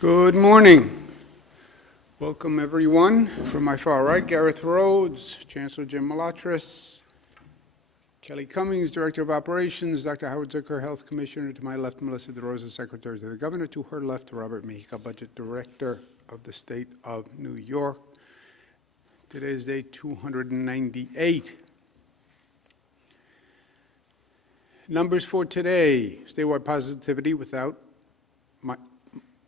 Good morning. Welcome, everyone. From my far right, Gareth Rhodes, Chancellor Jim Malatras, Kelly Cummings, Director of Operations, Dr. Howard Zucker, Health Commissioner. To my left, Melissa DeRosa, Secretary to the Governor. To her left, Robert Mejica, Budget Director of the State of New York. Today is day 298. Numbers for today: statewide positivity without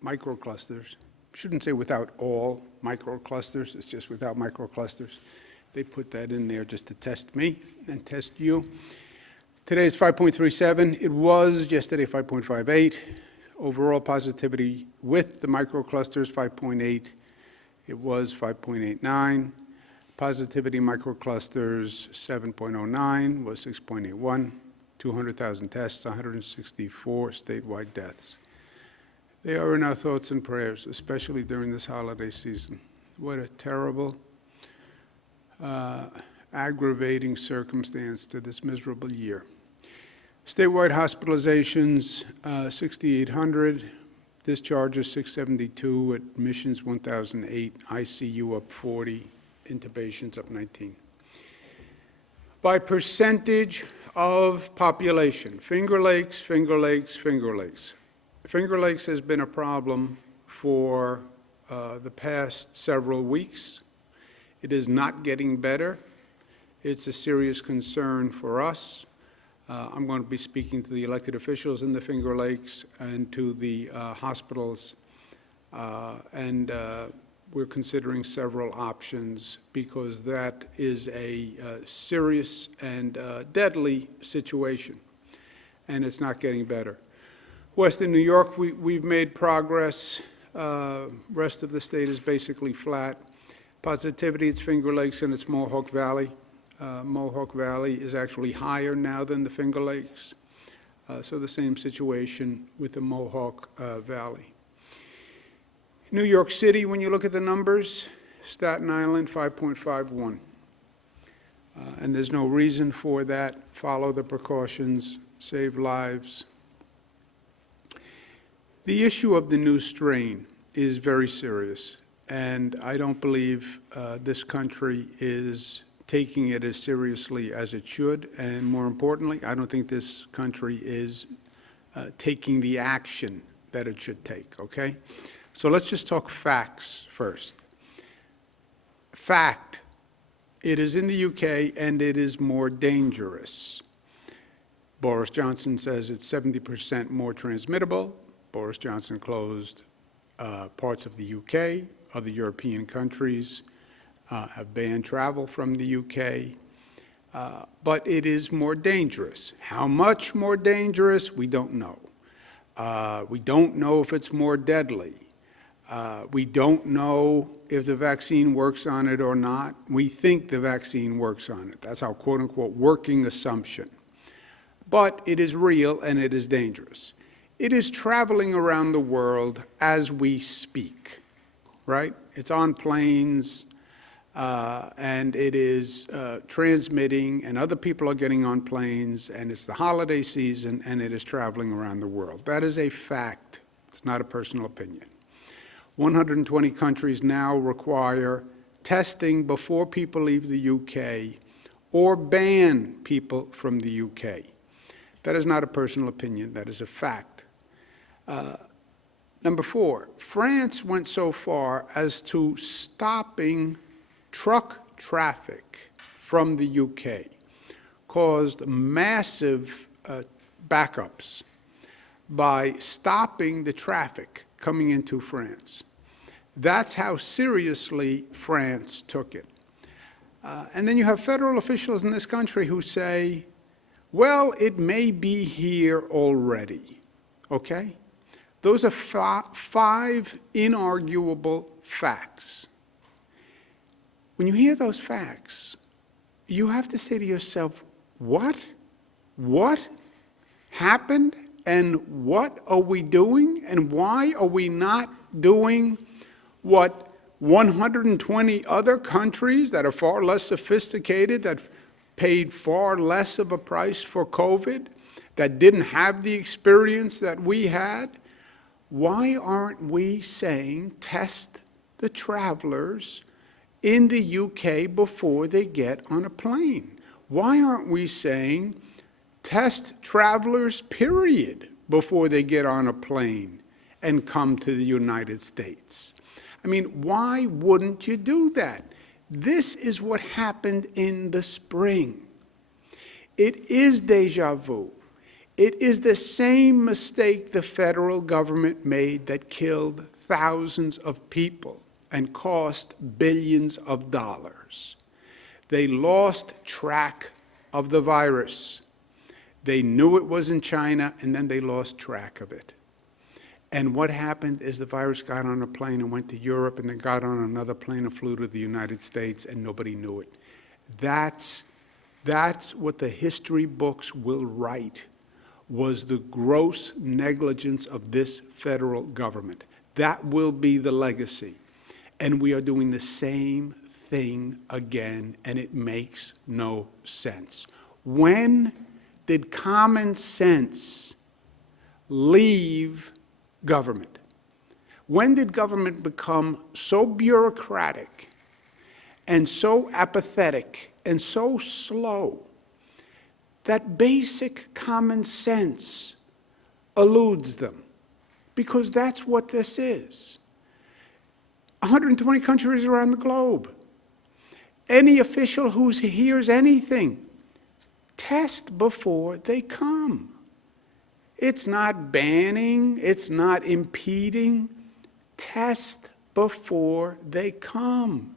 microclusters. Shouldn't say without all microclusters, it's just without microclusters. They put that in there just to test me and test you. Today is 5.37. It was yesterday 5.58. Overall positivity with the microclusters 5.8. It was 5.89. Positivity microclusters 7.09 was 6.81. 200,000 tests, 164 statewide deaths. They are in our thoughts and prayers, especially during this holiday season. What a terrible, aggravating circumstance to this miserable year. Statewide hospitalizations, 6,800. Discharges, 672. Admissions, 1,008. ICU up 40. Intubations up 19. By percentage of population, Finger Lakes, Finger Lakes, Finger Lakes. Finger Lakes has been a problem for the past several weeks. It is not getting better. It's a serious concern for us. I'm going to be speaking to the elected officials in the Finger Lakes and to the hospitals, and we're considering several options because that is a serious and deadly situation, and it's not getting better. Western New York, we've made progress. Rest of the state is basically flat. Positivity, it's Finger Lakes and it's Mohawk Valley. Mohawk Valley is actually higher now than the Finger Lakes. So the same situation with the Mohawk Valley. New York City, when you look at the numbers, Staten Island, 5.51. And there's no reason for that. Follow the precautions, save lives. The issue of the new strain is very serious, and I don't believe this country is taking it as seriously as it should, and more importantly, I don't think this country is taking the action that it should take, okay? So let's just talk facts first. Fact, it is in the UK and it is more dangerous. Boris Johnson says it's 70% more transmittable. Boris Johnson closed parts of the UK. Other European countries have banned travel from the UK. But it is more dangerous. How much more dangerous? We don't know. We don't know if it's more deadly. We don't know if the vaccine works on it or not. We think the vaccine works on it. That's our quote-unquote working assumption. But it is real and it is dangerous. It is traveling around the world as we speak, right? It's on planes, and it is transmitting, and other people are getting on planes, and it's the holiday season, and it is traveling around the world. That is a fact. It's not a personal opinion. 120 countries now require testing before people leave the UK or ban people from the UK. That is not a personal opinion. That is a fact. Number 4, France went so far as to stopping truck traffic from the UK, caused massive backups by stopping the traffic coming into France. That's how seriously France took it. And then you have federal officials in this country who say, well, it may be here already, okay? Those are 5 inarguable facts. When you hear those facts, you have to say to yourself, what? What happened? And what are we doing? And why are we not doing what 120 other countries that are far less sophisticated, that paid far less of a price for COVID, that didn't have the experience that we had? why aren't we saying test the travelers in the UK before they get on a plane? Why aren't we saying test travelers, period, before they get on a plane and come to the United States? I mean, why wouldn't you do that? This is what happened in the spring. It is deja vu. It is the same mistake the federal government made that killed thousands of people and cost billions of dollars. They lost track of the virus. They knew it was in China, and then they lost track of it. And what happened is the virus got on a plane and went to Europe, and then got on another plane and flew to the United States, and nobody knew it. That's what the history books will write, was the gross negligence of this federal government. That will be the legacy. And we are doing the same thing again, and it makes no sense. When did common sense leave government? When did government become so bureaucratic and so apathetic and so slow that basic common sense eludes them? Because that's what this is. 120 countries around the globe. Any official who hears anything, test before they come. It's not banning, it's not impeding. Test before they come.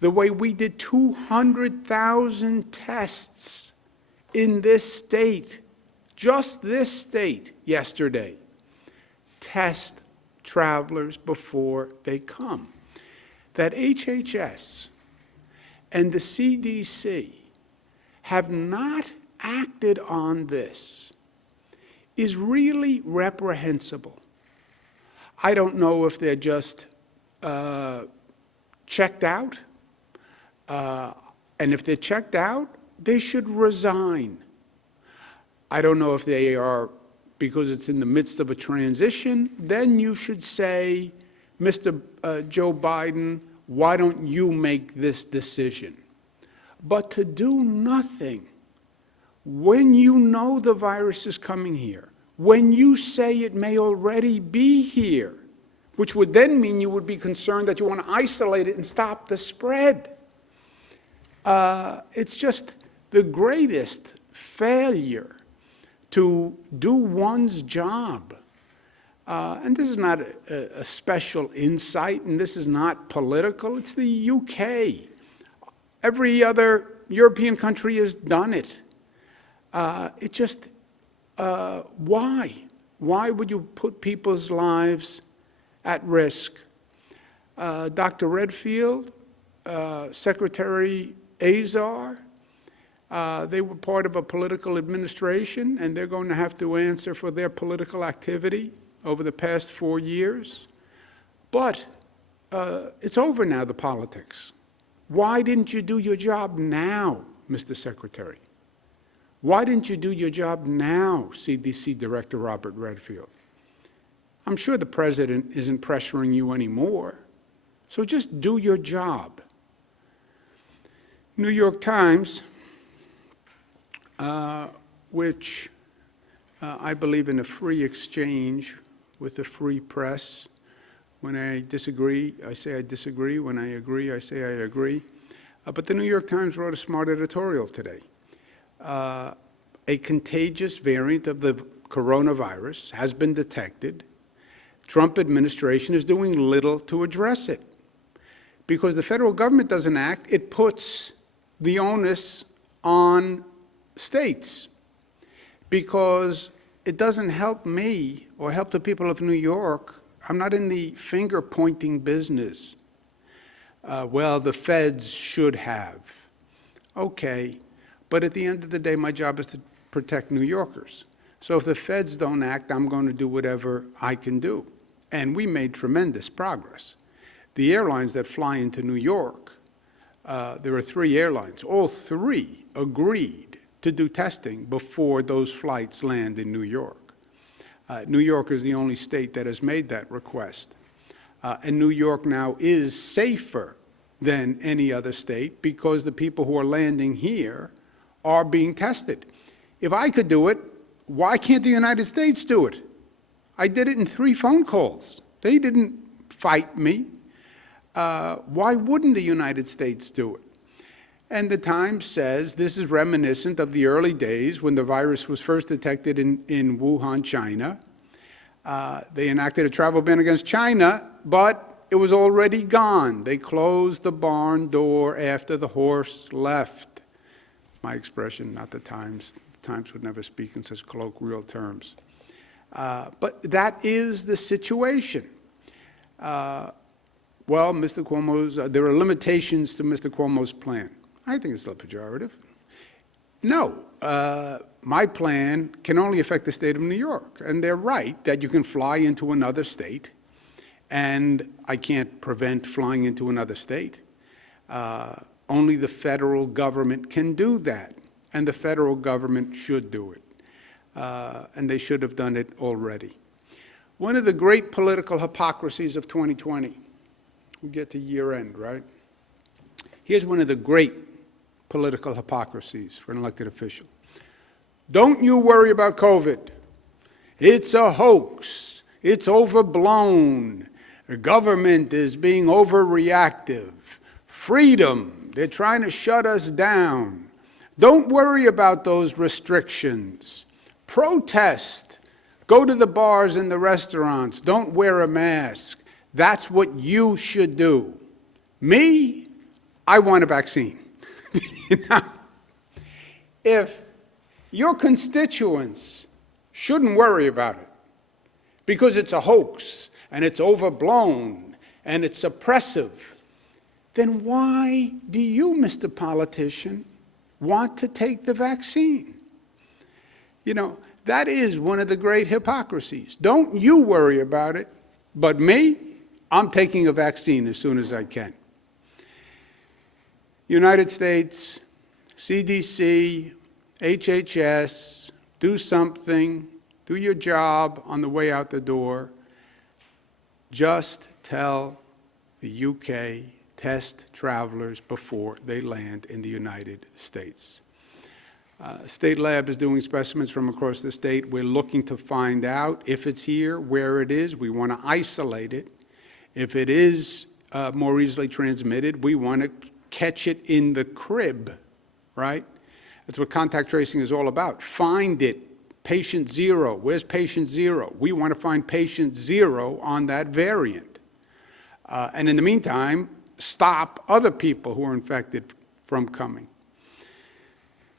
The way we did 200,000 tests in this state, just this state, yesterday. Test travelers before they come. That HHS and the CDC have not acted on this is really reprehensible. I don't know if they're just checked out, and if they're checked out, they should resign. I don't know if they are, because it's in the midst of a transition, then you should say, Mr. Joe Biden, why don't you make this decision? But to do nothing when you know the virus is coming here, when you say it may already be here, which would then mean you would be concerned that you want to isolate it and stop the spread. It's just the greatest failure to do one's job. And this is not a special insight, and this is not political. It's the UK. Every other European country has done it. It just, why? Why would you put people's lives at risk? Dr. Redfield, Secretary Azar, they were part of a political administration, and they're going to have to answer for their political activity over the past 4 years. But it's over now, the politics. Why didn't you do your job now, Mr. Secretary? Why didn't you do your job now, CDC Director Robert Redfield? I'm sure the president isn't pressuring you anymore, so just do your job. New York Times, which I believe in a free exchange with the free press. When I disagree, I say I disagree. When I agree, I say I agree. But the New York Times wrote a smart editorial today. A contagious variant of the coronavirus has been detected. Trump administration is doing little to address it. Because the federal government doesn't act, it puts the onus on states. Because it doesn't help me or help the people of New York. I'm not in the finger-pointing business. Well, the feds should have. Okay, but at the end of the day, my job is to protect New Yorkers. So if the feds don't act, I'm going to do whatever I can do. And we made tremendous progress. The airlines that fly into New York, there are 3 airlines. All 3 agreed to do testing before those flights land in New York. New York is the only state that has made that request. And New York now is safer than any other state because the people who are landing here are being tested. If I could do it, why can't the United States do it? I did it in 3 phone calls. They didn't fight me. Why wouldn't the United States do it? And the Times says this is reminiscent of the early days when the virus was first detected in Wuhan, China. They enacted a travel ban against China, but it was already gone. They closed the barn door after the horse left. My expression, not the Times. The Times would never speak in such colloquial terms. But that is the situation. Well, Mr. Cuomo's, there are limitations to Mr. Cuomo's plan. I think it's still pejorative. No, my plan can only affect the state of New York. And they're right that you can fly into another state, and I can't prevent flying into another state. Only the federal government can do that, and the federal government should do it. And they should have done it already. One of the great political hypocrisies of 2020, we get to year end, right? Here's one of the great political hypocrisies for an elected official. Don't you worry about COVID. It's a hoax. It's overblown. The government is being overreactive. Freedom, they're trying to shut us down. Don't worry about those restrictions. Protest. Go to the bars and the restaurants. Don't wear a mask. That's what you should do. Me, I want a vaccine. You know? If your constituents shouldn't worry about it because it's a hoax and it's overblown and it's oppressive, then why do you, Mr. Politician, want to take the vaccine? You know, that is one of the great hypocrisies. Don't you worry about it, but me, I'm taking a vaccine as soon as I can. United States, CDC, HHS, do something, do your job on the way out the door. Just tell the UK, test travelers before they land in the United States. State lab is doing specimens from across the state. We're looking to find out if it's here, where it is. We want to isolate it. If it is more easily transmitted, we want to catch it in the crib, right? That's what contact tracing is all about. Find it. Patient 0. Where's patient 0? We want to find patient 0 on that variant. And in the meantime, stop other people who are infected from coming.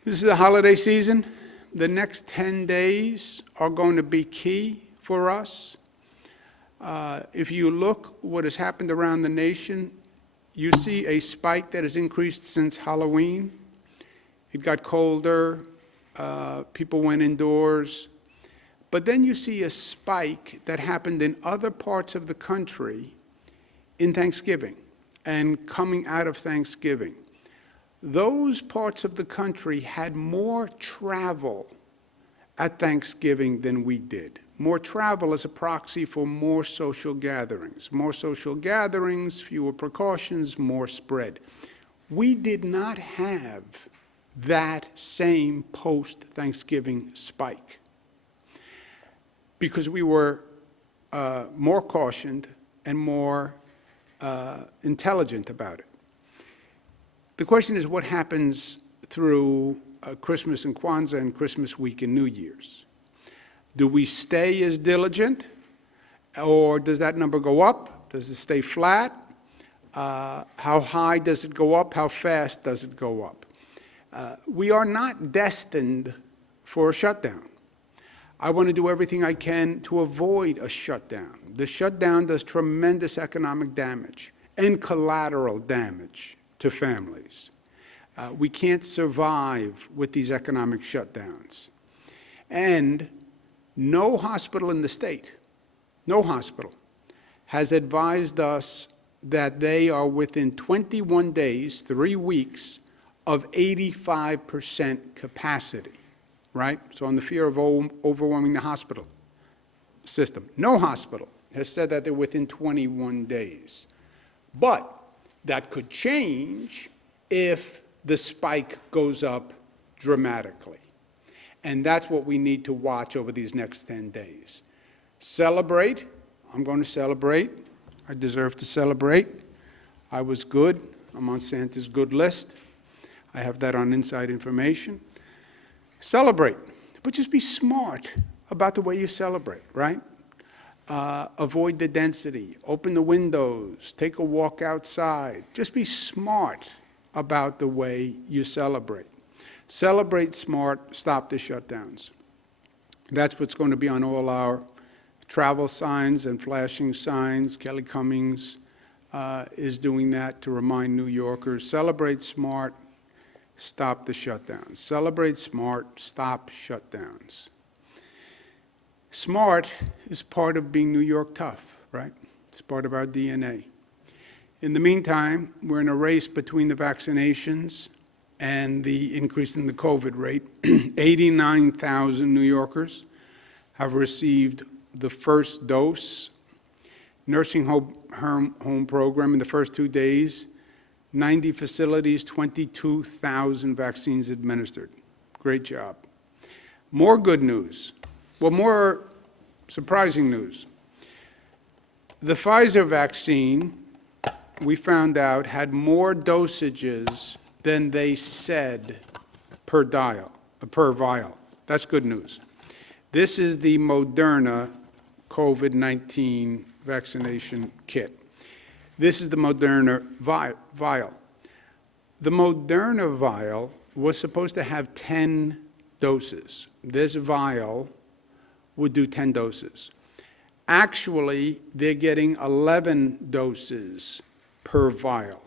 This is the holiday season. The next 10 days are going to be key for us. If you look what has happened around the nation, you see a spike that has increased since Halloween. It got colder, people went indoors. But then you see a spike that happened in other parts of the country in Thanksgiving and coming out of Thanksgiving. Those parts of the country had more travel at Thanksgiving than we did. More travel is a proxy for more social gatherings. More social gatherings, fewer precautions, more spread. We did not have that same post-Thanksgiving spike because we were more cautioned and more intelligent about it. The question is what happens through Christmas and Kwanzaa and Christmas week and New Year's. Do we stay as diligent, or does that number go up? Does it stay flat? How high does it go up? How fast does it go up? We are not destined for a shutdown. I want to do everything I can to avoid a shutdown. The shutdown does tremendous economic damage and collateral damage to families. We can't survive with these economic shutdowns. And no hospital in the state, no hospital, has advised us that they are within 21 days, 3 weeks, of 85% capacity, right? So on the fear of overwhelming the hospital. system. No hospital has said that they're within 21 days. But that could change if the spike goes up dramatically. And that's what we need to watch over these next 10 days. Celebrate. I'm going to celebrate. I deserve to celebrate. I was good. I'm on Santa's good list. I have that on Inside Information. Celebrate, but just be smart about the way you celebrate, right? Avoid the density. Open the windows. Take a walk outside. Just be smart about the way you celebrate. Celebrate smart, stop the shutdowns. That's what's going to be on all our travel signs and flashing signs. Kelly Cummings is doing that to remind New Yorkers, celebrate smart, stop the shutdowns. Celebrate smart, stop shutdowns. Smart is part of being New York tough, right? It's part of our DNA. In the meantime, we're in a race between the vaccinations and the increase in the COVID rate. 89,000 New Yorkers have received the first dose. Nursing home program in the first 2 days, 90 facilities, 22,000 vaccines administered. Great job. More good news. Well, more surprising news. The Pfizer vaccine, we found out, had more dosages than they said per vial. That's good news. This is the Moderna COVID-19 vaccination kit. This is the Moderna vial. The Moderna vial was supposed to have 10 doses. This vial would do 10 doses. Actually, they're getting 11 doses per vial,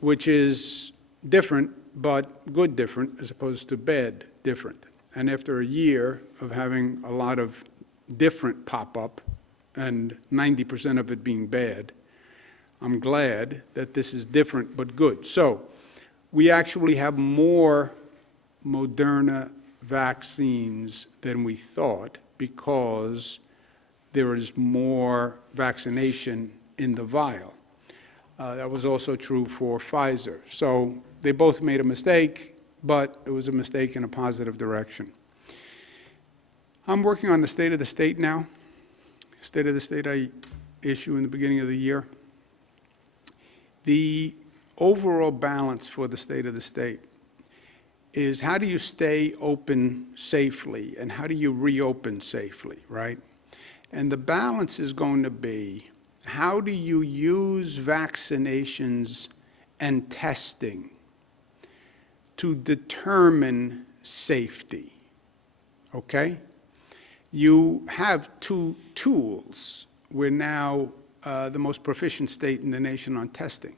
which is different, but good different, as opposed to bad different. And after a year of having a lot of different pop-up, and 90% of it being bad, I'm glad that this is different but good. So we actually have more Moderna vaccines than we thought because there is more vaccination in the vial. That was also true for Pfizer. So they both made a mistake, but it was a mistake in a positive direction. I'm working on the State of the State now. State of the State I issue in the beginning of the year. The overall balance for the State of the State is how do you stay open safely and how do you reopen safely, right? And the balance is going to be how do you use vaccinations and testing to determine safety, okay? You have two tools. We're now the most proficient state in the nation on testing.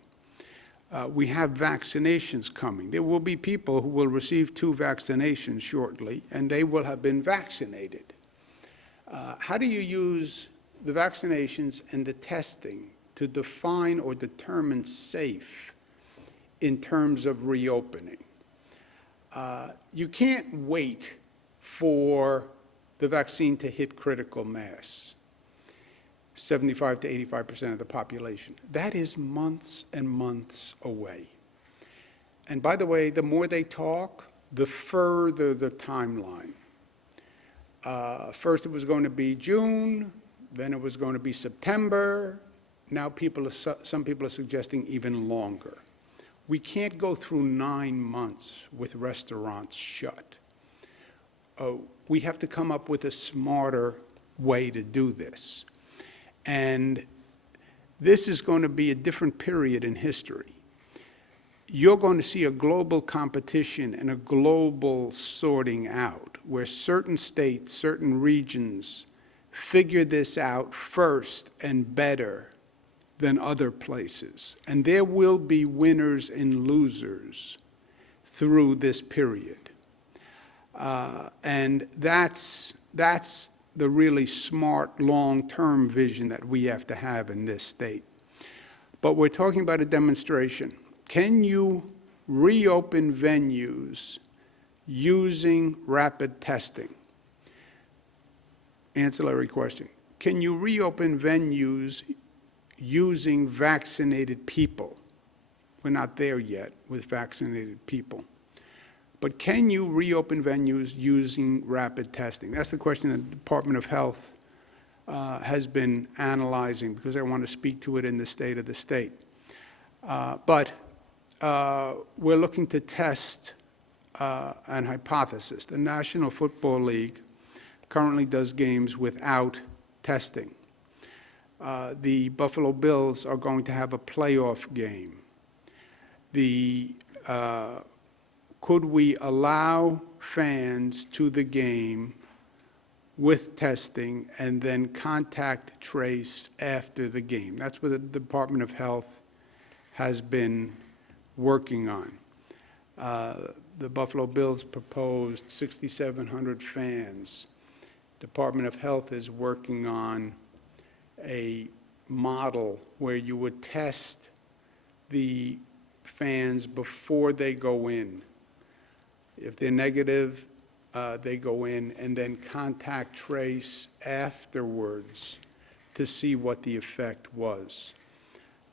We have vaccinations coming. There will be people who will receive 2 vaccinations shortly, and they will have been vaccinated. How do you use the vaccinations and the testing to define or determine safe in terms of reopening? You can't wait for the vaccine to hit critical mass, 75 to 85% of the population. That is months and months away. And by the way, the more they talk, the further the timeline. First it was going to be June, then it was going to be September. Now some people are suggesting even longer. We can't go through 9 months with restaurants shut. We have to come up with a smarter way to do this. And this is going to be a different period in history. You're going to see a global competition and a global sorting out where certain states, certain regions figure this out first and better than other places. And there will be winners and losers through this period. And that's the really smart long-term vision that we have to have in this state. But we're talking about a demonstration. Can you reopen venues using rapid testing? ancillary question. Can you reopen venues using vaccinated people? We're not there yet with vaccinated people. But can you reopen venues using rapid testing? That's the question that the Department of Health has been analyzing, because I want to speak to it in the state of the state. But we're looking to test an hypothesis. The National Football League currently does games without testing. The Buffalo Bills are going to have a playoff game. Could we allow fans to the game with testing and then contact trace after the game? That's what the Department of Health has been working on. The Buffalo Bills proposed 6,700 fans. Department of Health is working on a model where you would test the fans before they go in. If they're negative, they go in, and then contact trace afterwards to see what the effect was.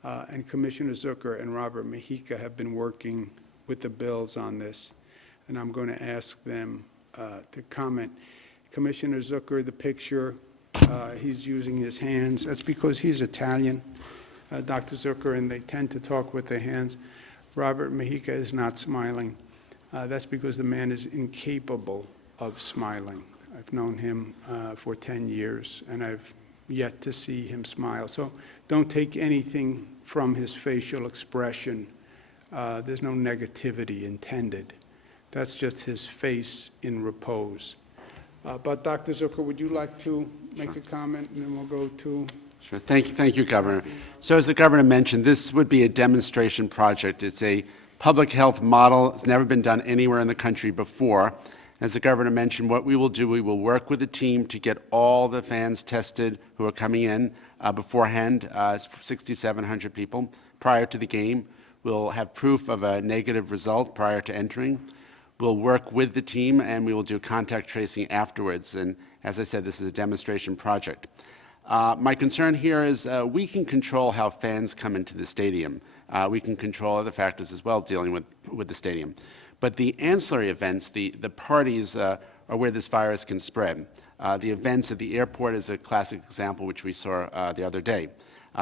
And Commissioner Zucker and Robert Mujica have been working with the Bills on this, and I'm going to ask them to comment. Commissioner Zucker, the picture, he's using his hands. That's because he's Italian, Dr. Zucker, and they tend to talk with their hands. Robert Mujica is not smiling. That's because the man is incapable of smiling. I've known him for 10 years, and I've yet to see him smile. So don't take anything from his facial expression. There's no negativity intended. That's just his face in repose. But Dr. Zucker, would you like to make a comment, and then we'll go to... Sure. Thank you, Governor. So as the Governor mentioned, this would be a demonstration project. It's a public health model. It's never been done anywhere in the country before. As the Governor mentioned, what we will do, we will work with the team to get all the fans tested who are coming in beforehand, 6,700 people, prior to the game. We'll have proof of a negative result prior to entering. We'll work with the team, and we will do contact tracing afterwards. And as I said, this is a demonstration project. My concern here is we can control how fans come into the stadium. We can control other factors as well dealing with the stadium. But the ancillary events, the parties, are where this virus can spread. The events at the airport is a classic example, which we saw the other day.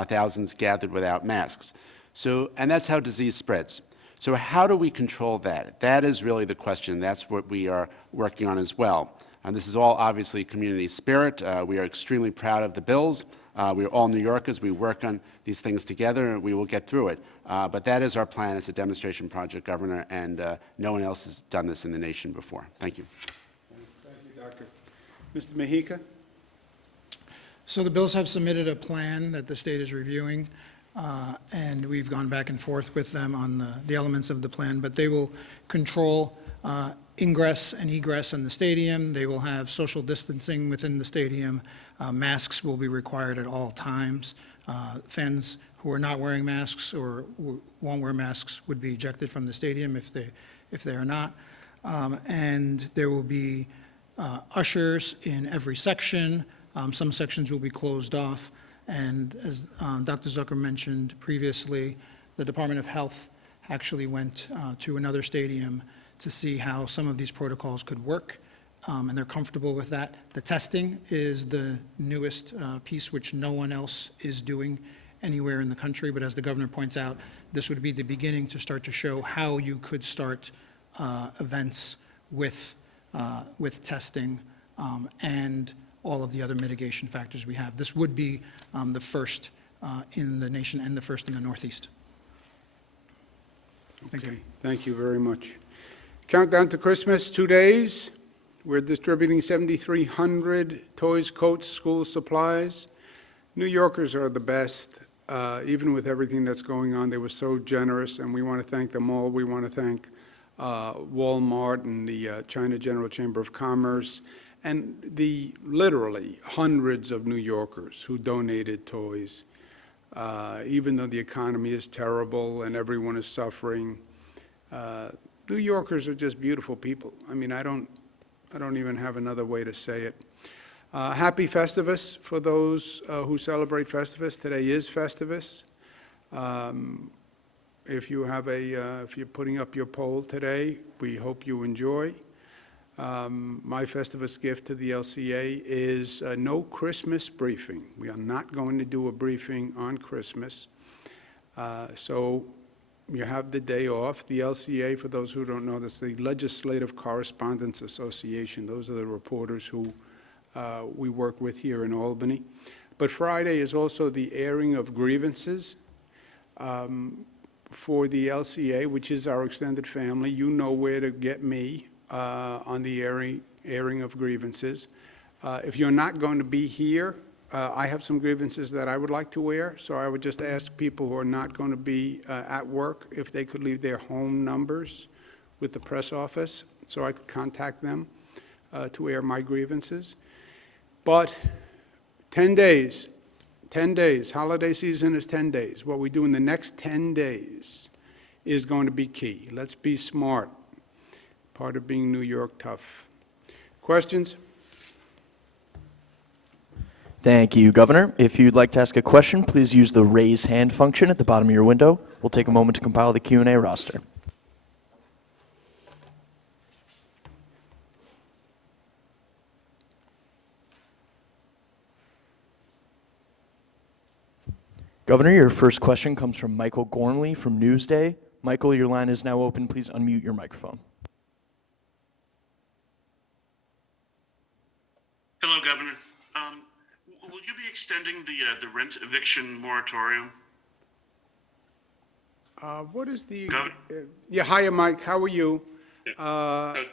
Thousands gathered without masks. And that's how disease spreads. So how do we control that? That is really the question. That's what we are working on as well. And this is all obviously community spirit. We are extremely proud of the Bills. We are all New Yorkers. We work on these things together, and we will get through it. But that is our plan as a demonstration project, Governor, and no one else has done this in the nation before. Thank you. Thank you, Doctor. Mr. Mujica? So the Bills have submitted a plan that the state is reviewing, and we've gone back and forth with them on the elements of the plan, but they will control ingress and egress in the stadium. They will have social distancing within the stadium. Masks will be required at all times. Fans who are not wearing masks or won't wear masks would be ejected from the stadium if they are not. And there will be ushers in every section. Some sections will be closed off. And as Dr. Zucker mentioned previously, the Department of Health actually went to another stadium to see how some of these protocols could work, and they're comfortable with that. The testing is the newest piece, which no one else is doing anywhere in the country, but as the Governor points out, this would be the beginning to start to show how you could start events with testing and all of the other mitigation factors we have. This would be the first in the nation and the first in the Northeast. Okay, thank you very much. Countdown to Christmas, 2 days. We're distributing 7,300 toys, coats, school supplies. New Yorkers are the best, even with everything that's going on. They were so generous, and we want to thank them all. We want to thank Walmart and the China General Chamber of Commerce, and the literally hundreds of New Yorkers who donated toys. Even though the economy is terrible and everyone is suffering, New Yorkers are just beautiful people. I mean, I don't even have another way to say it. Happy Festivus for those who celebrate Festivus. Today is Festivus. If you're putting up your poll today, we hope you enjoy. My Festivus gift to the LCA is no Christmas briefing. We are not going to do a briefing on Christmas. So you have the day off. The LCA, for those who don't know, that's the Legislative Correspondence Association. Those are the reporters who we work with here in Albany. But Friday is also the airing of grievances for the LCA, which is our extended family. You know where to get me on the airing of grievances. If you're not going to be here, I have some grievances that I would like to air, so I would just ask people who are not going to be at work if they could leave their home numbers with the press office so I could contact them to air my grievances. But 10 days, holiday season is 10 days. What we do in the next 10 days is going to be key. Let's be smart. Part of being New York tough. Questions? Thank you, Governor. If you'd like to ask a question, please use the raise hand function at the bottom of your window. We'll take a moment to compile the Q&A roster. Governor, your first question comes from Michael Gormley from Newsday. Michael, your line is now open. Please unmute your microphone. Hello, Governor. Will you be extending the rent eviction moratorium? What is the... Governor? Yeah, hiya, Mike. How are you? Good.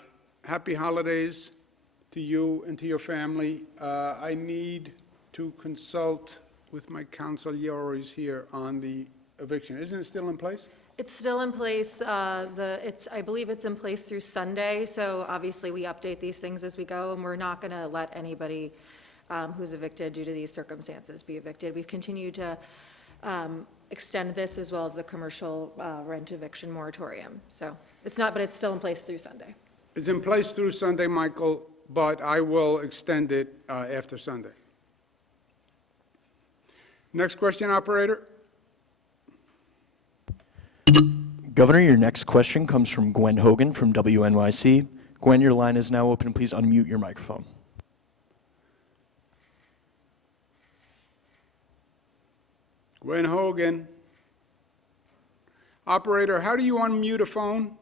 Happy holidays to you and to your family. I need to consult with my consigliere here on the eviction. Isn't it still in place? It's still in place. I believe it's in place through Sunday, so obviously we update these things as we go, and we're not going to let anybody who's evicted due to these circumstances be evicted. We've continued to extend this as well as the commercial rent eviction moratorium. So it's not, but it's still in place through Sunday. It's in place through Sunday, Michael, but I will extend it after Sunday. Next question, operator. Governor, your next question comes from Gwen Hogan from WNYC. Gwen, your line is now open. Please unmute your microphone. Gwen Hogan. Operator, how do you unmute a phone?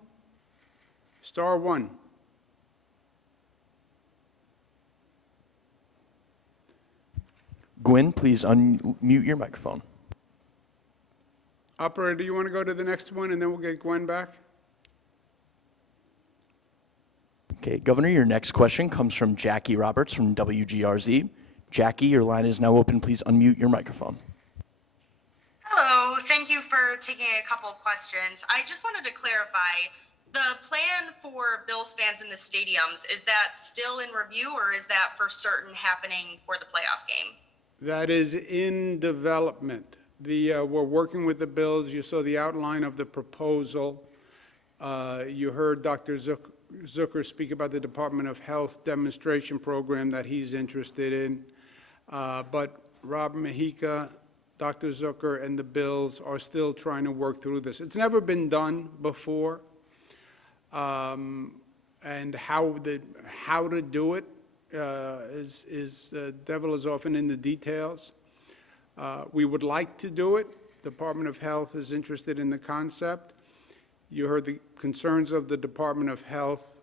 *1. Gwen, please unmute your microphone. Operator, do you want to go to the next one, and then we'll get Gwen back? Okay, Governor, your next question comes from Jackie Roberts from WGRZ. Jackie, your line is now open. Please unmute your microphone. Hello, thank you for taking a couple questions. I just wanted to clarify, the plan for Bills fans in the stadiums, is that still in review, or is that for certain happening for the playoff game? That is in development. We're working with the Bills. You saw the outline of the proposal. You heard Dr. Zucker speak about the Department of Health demonstration program that he's interested in. But Rob Mahika, Dr. Zucker, and the Bills are still trying to work through this. It's never been done before. And how to do it devil is often in the details. We would like to do it. The Department of Health is interested in the concept. You heard the concerns of the Department of Health.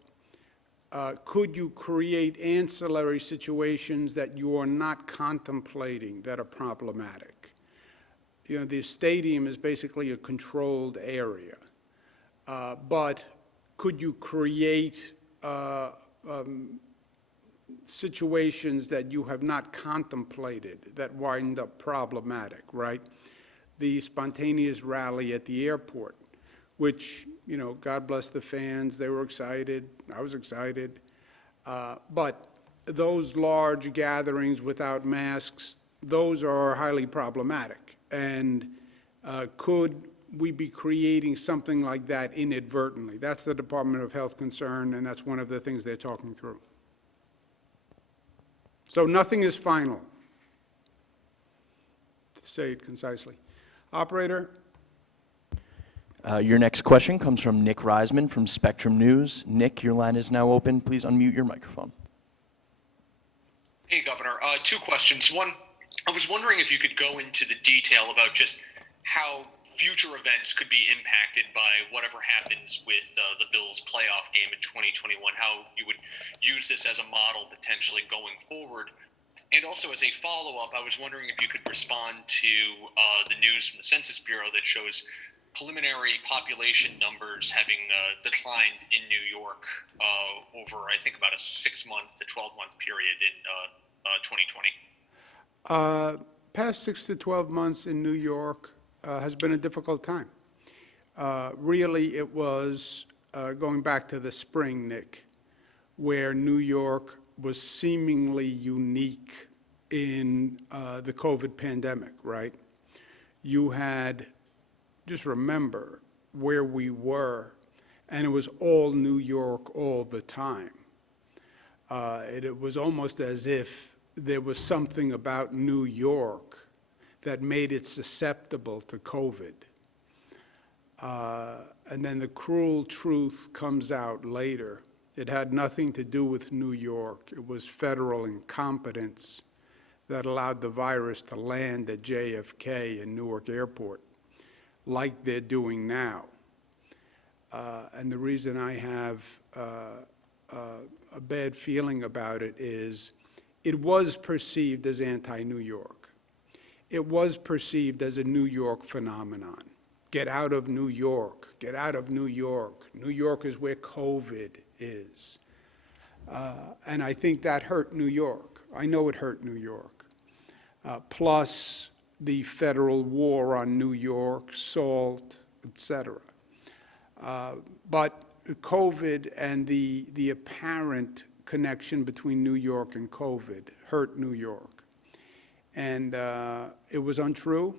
Could you create ancillary situations that you are not contemplating that are problematic? You know, the stadium is basically a controlled area. But could you create situations that you have not contemplated that wind up problematic, right? The spontaneous rally at the airport, which, you know, God bless the fans, they were excited, I was excited. But those large gatherings without masks, those are highly problematic. And could we be creating something like that inadvertently? That's the Department of Health concern, and that's one of the things they're talking through. So nothing is final, to say it concisely. Operator? Your next question comes from Nick Reisman from Spectrum News. Nick, your line is now open. Please unmute your microphone. Hey, Governor. Two questions. One, I was wondering if you could go into the detail about just how future events could be impacted by whatever happens with the Bills playoff game in 2021, how you would use this as a model potentially going forward. And also as a follow-up, I was wondering if you could respond to the news from the Census Bureau that shows preliminary population numbers having declined in New York over, I think, about a 6-month to 12-month period in 2020. Past 6 to 12 months in New York has been a difficult time. Really, it was going back to the spring, Nick, where New York was seemingly unique in the COVID pandemic, right? You had, just remember where we were, and it was all New York all the time. It was almost as if there was something about New York that made it susceptible to COVID. And then the cruel truth comes out later. It had nothing to do with New York. It was federal incompetence that allowed the virus to land at JFK and Newark Airport, like they're doing now. And the reason I have a bad feeling about it is it was perceived as anti-New York. It was perceived as a New York phenomenon. Get out of New York. Get out of New York. New York is where COVID is. And I think that hurt New York. I know it hurt New York. Plus the federal war on New York, SALT, et cetera. But COVID and the apparent connection between New York and COVID hurt New York. And it was untrue.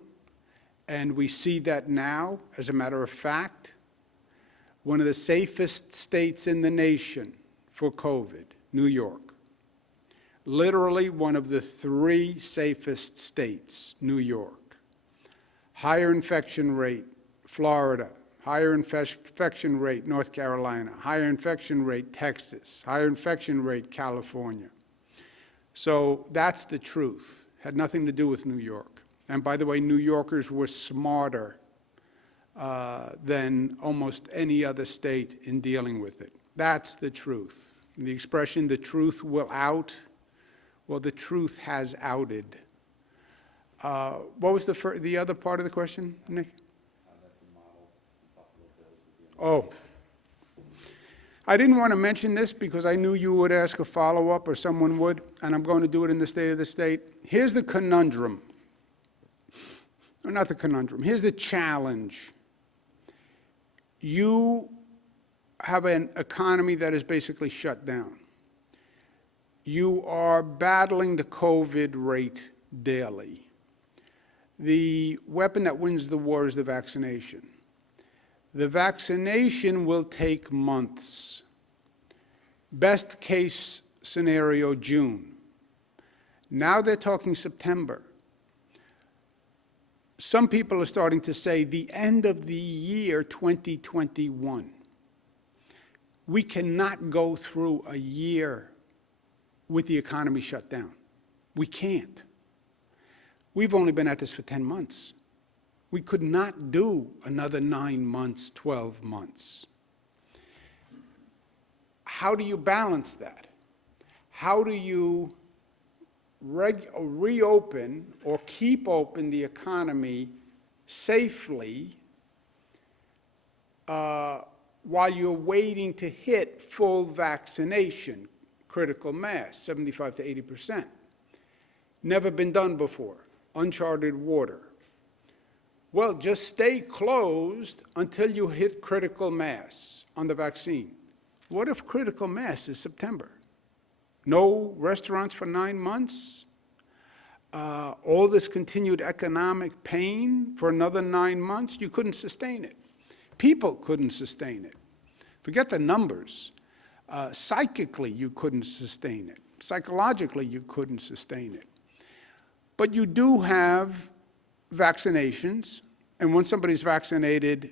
And we see that now, as a matter of fact. One of the safest states in the nation for COVID, New York. Literally one of the 3 safest states, New York. Higher infection rate, Florida. Higher infection rate, North Carolina. Higher infection rate, Texas. Higher infection rate, California. So that's the truth. Had nothing to do with New York. And by the way, New Yorkers were smarter than almost any other state in dealing with it. That's the truth. The expression, the truth will out, well, the truth has outed. What was the other part of the question, Nick? Oh. I didn't want to mention this because I knew you would ask a follow-up or someone would, and I'm going to do it in the State of the State. Here's the conundrum. Or not the conundrum. Here's the challenge. You have an economy that is basically shut down. You are battling the COVID rate daily. The weapon that wins the war is the vaccination. The vaccination will take months. Best case scenario, June. Now they're talking September. Some people are starting to say the end of the year 2021. We cannot go through a year with the economy shut down. We can't. We've only been at this for 10 months. We could not do another 9 months, 12 months. How do you balance that? How do you reopen or keep open the economy safely while you're waiting to hit full vaccination, critical mass, 75 to 80%? Never been done before, uncharted water. Well, just stay closed until you hit critical mass on the vaccine. What if critical mass is September? No restaurants for 9 months? All this continued economic pain for another 9 months? You couldn't sustain it. People couldn't sustain it. Forget the numbers. Psychically, you couldn't sustain it. Psychologically, you couldn't sustain it. But you do have vaccinations, and when somebody's vaccinated,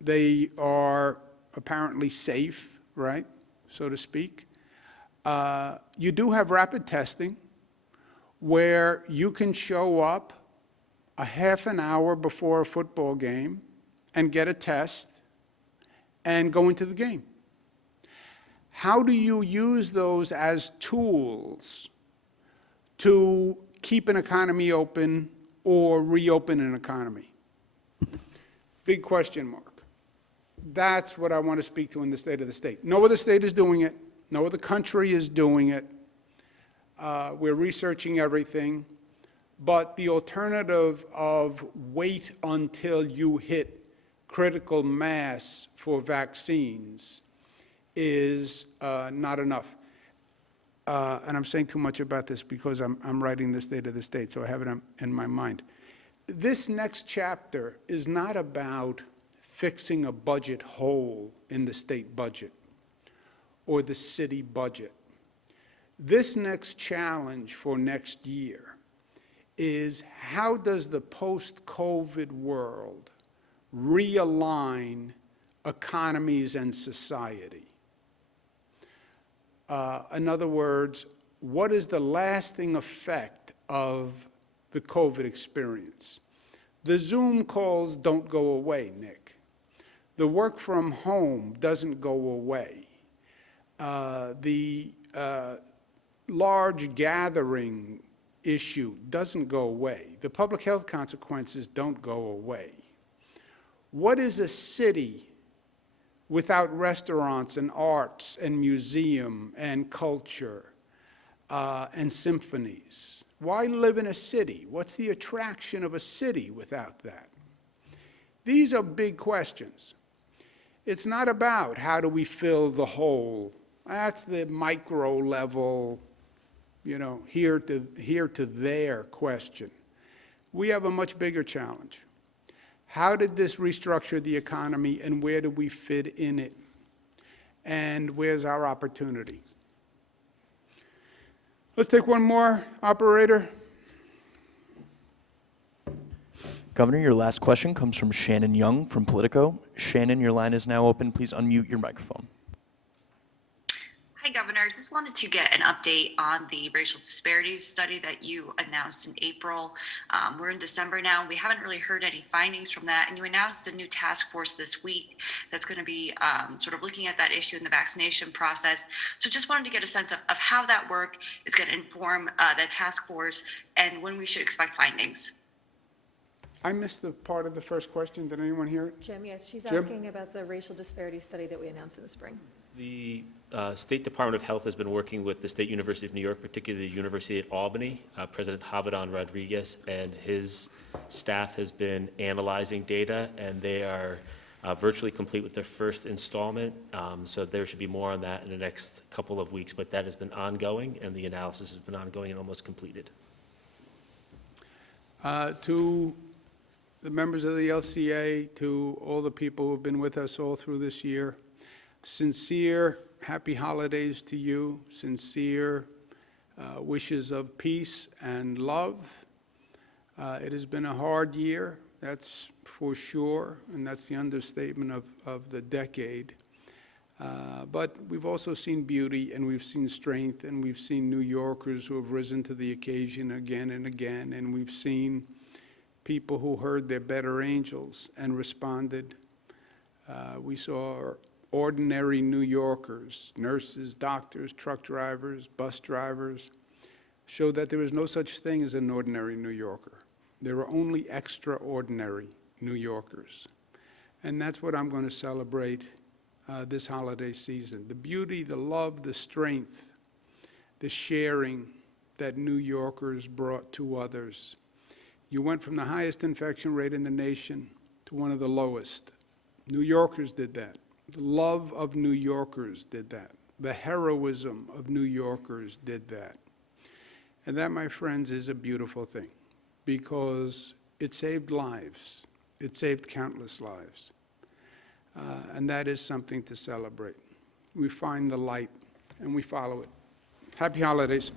they are apparently safe, right, so to speak. You do have rapid testing, where you can show up a half an hour before a football game and get a test and go into the game. How do you use those as tools to keep an economy open or reopen an economy? Big question mark. That's what I want to speak to in the state of the state. No other state is doing it. No other country is doing it. We're researching everything. But the alternative of wait until you hit critical mass for vaccines is not enough. And I'm saying too much about this because I'm writing the state of the state, so I have it in my mind. This next chapter is not about fixing a budget hole in the state budget or the city budget. This next challenge for next year is how does the post-COVID world realign economies and society? In other words, what is the lasting effect of the COVID experience? The Zoom calls don't go away, Nick. The work from home doesn't go away. The large gathering issue doesn't go away. The public health consequences don't go away. What is a city without restaurants and arts and museum and culture and symphonies? Why live in a city? What's the attraction of a city without that? These are big questions. It's not about how do we fill the hole. That's the micro level, you know, here to there question. We have a much bigger challenge. How did this restructure the economy, and where do we fit in it? And where's our opportunity? Let's take one more, operator. Governor, your last question comes from Shannon Young from Politico. Shannon, your line is now open. Please unmute your microphone. Hi, Governor. Just wanted to get an update on the racial disparities study that you announced in April. We're in December now. We haven't really heard any findings from that. And you announced a new task force this week that's going to be sort of looking at that issue in the vaccination process. So just wanted to get a sense of how that work is going to inform the task force and when we should expect findings. I missed the part of the first question. Did anyone hear it? Jim, yes, she's Jim? asking about the racial disparity study that we announced in the spring. The State Department of Health has been working with the State University of New York, particularly the University at Albany. President Javidan Rodriguez and his staff has been analyzing data, and they are virtually complete with their first installment. So there should be more on that in the next couple of weeks, but that has been ongoing, and the analysis has been ongoing and almost completed. To the members of the LCA, to all the people who have been with us all through this year, sincere happy holidays to you, sincere wishes of peace and love. It has been a hard year, that's for sure, and that's the understatement of the decade. But we've also seen beauty, and we've seen strength, and we've seen New Yorkers who have risen to the occasion again and again, and we've seen people who heard their better angels and responded. We saw ordinary New Yorkers, nurses, doctors, truck drivers, bus drivers, show that there is no such thing as an ordinary New Yorker. There are only extraordinary New Yorkers. And that's what I'm going to celebrate this holiday season. The beauty, the love, the strength, the sharing that New Yorkers brought to others. You went from the highest infection rate in the nation to one of the lowest. New Yorkers did that. The love of New Yorkers did that. The heroism of New Yorkers did that. And that, my friends, is a beautiful thing because it saved lives. It saved countless lives. And that is something to celebrate. We find the light and we follow it. Happy holidays.